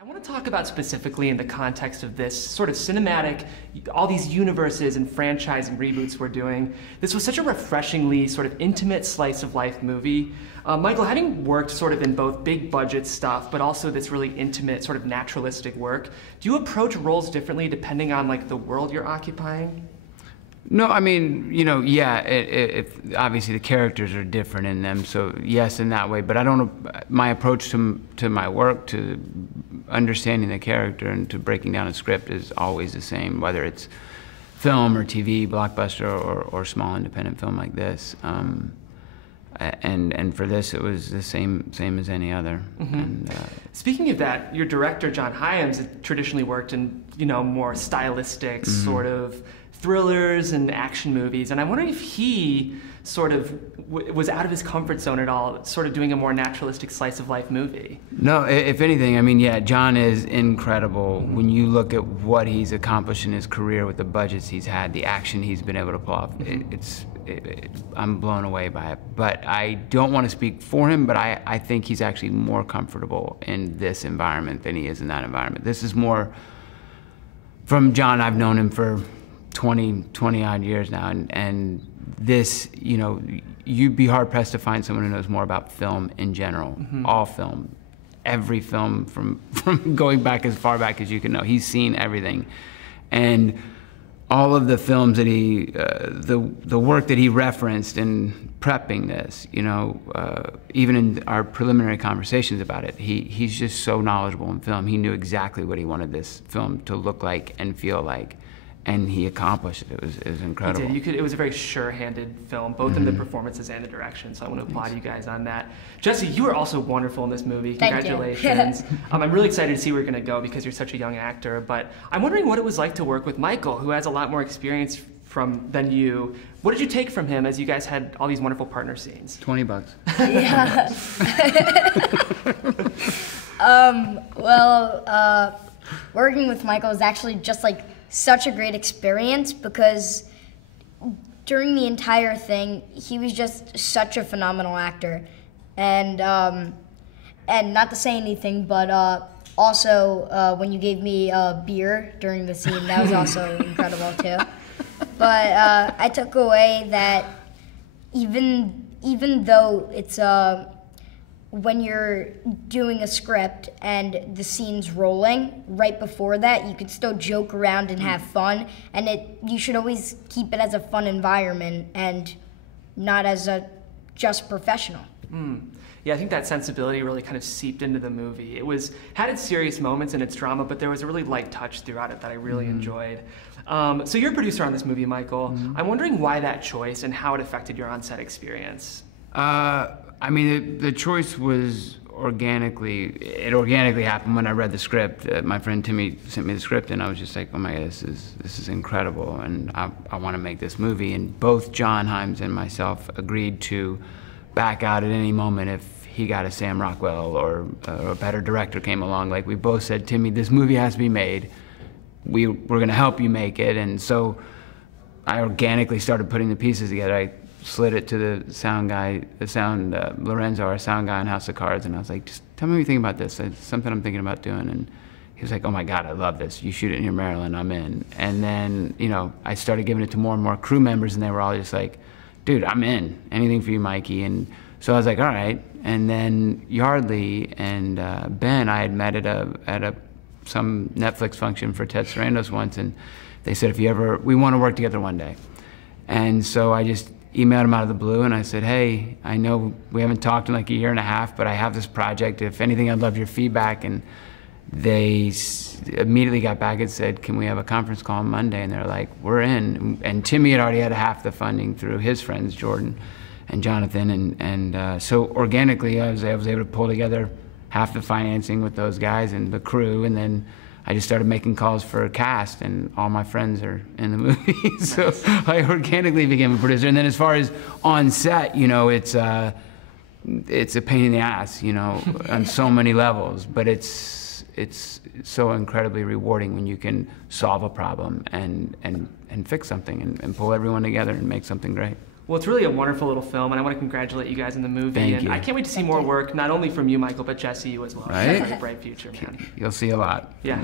I want to talk about specifically in the context of this sort of cinematic, all these universes and franchise and reboots we're doing. This was such a refreshingly sort of intimate slice of life movie. Michael, having worked sort of in both big budget stuff, but also this really intimate sort of naturalistic work, do you approach roles differently depending on like the world you're occupying? No, I mean, you know, yeah, obviously the characters are different in them, so yes, in that way, but I don't, my approach to my work, to understanding the character and to breaking down a script is always the same, whether it's film or TV, blockbuster, or small independent film like this. And for this, it was the same as any other. Mm-hmm. And, speaking of that, your director, John Hyams, traditionally worked in, you know, more stylistic mm-hmm. sort of thrillers and action movies, and I'm wondering if he sort of was out of his comfort zone at all, sort of doing a more naturalistic slice of life movie. No, if anything, I mean, yeah, John is incredible. When you look at what he's accomplished in his career with the budgets he's had, the action he's been able to pull off, I'm blown away by it. But I don't want to speak for him, but I think he's actually more comfortable in this environment than he is in that environment. This is more, from John, I've known him for 20 odd years now, and this, you know, you'd be hard pressed to find someone who knows more about film in general, mm-hmm. all film, every film from going back as far back as you can know. He's seen everything, and all of the films that he, the work that he referenced in prepping this, you know, even in our preliminary conversations about it, he's just so knowledgeable in film. He knew exactly what he wanted this film to look like and feel like. And he accomplished it. It was incredible. He did. It was a very sure-handed film, both mm-hmm. in the performances and the direction, so I want to applaud you guys on that. Jesse, you were also wonderful in this movie. Congratulations. I'm really excited to see where you're going to go because you're such a young actor, but I'm wondering what it was like to work with Michael, who has a lot more experience than you. What did you take from him as you guys had all these wonderful partner scenes? $20. Yeah. Working with Michael is actually just like such a great experience because during the entire thing, he was just such a phenomenal actor. And not to say anything, but also when you gave me beer during the scene, that was also incredible too. But I took away that even though it's when you're doing a script and the scene's rolling, right before that, you could still joke around and have fun, and you should always keep it as a fun environment and not as a just professional. Yeah, I think that sensibility really kind of seeped into the movie. It had its serious moments and its drama, but there was a really light touch throughout it that I really enjoyed. So you're a producer on this movie, Michael. I'm wondering why that choice and how it affected your on-set experience. I mean, the choice was it organically happened when I read the script. My friend Timmy sent me the script, and I was just like, oh my God, this is incredible, and I want to make this movie. And both John Hyams and myself agreed to back out at any moment if he got a Sam Rockwell or a better director came along. Like, we both said, Timmy, this movie has to be made. We're going to help you make it. And so I organically started putting the pieces together. I slid it to the sound guy, Lorenzo, our sound guy on House of Cards, and I was like, just tell me what you think about this. It's something I'm thinking about doing. And he was like, oh my God, I love this. You shoot it near Maryland, I'm in. And then, you know, I started giving it to more and more crew members, and they were all just like, dude, I'm in. Anything for you, Mikey. And so I was like, all right. And then Yardley and Ben, I had met at some Netflix function for Ted Sarandos once, and they said, we want to work together one day. And so I just emailed him out of the blue, and I said, hey, I know we haven't talked in like a year and a half, but I have this project. If anything, I'd love your feedback. And they immediately got back and said, can we have a conference call on Monday? And they're like, we're in. And Timmy had already had half the funding through his friends, Jordan and Jonathan. And so organically, I was able to pull together half the financing with those guys and the crew. And then I just started making calls for a cast, and all my friends are in the movie. So I organically became a producer. And then as far as on set, you know, it's a pain in the ass, you know, on so many levels. But it's so incredibly rewarding when you can solve a problem and fix something and pull everyone together and make something great. Well, it's really a wonderful little film, and I want to congratulate you guys on the movie. Thank and you. I can't wait to see more work, not only from you, Michael, but Jesse, you as well. Right? You have a bright future, man. You'll see a lot. Yeah.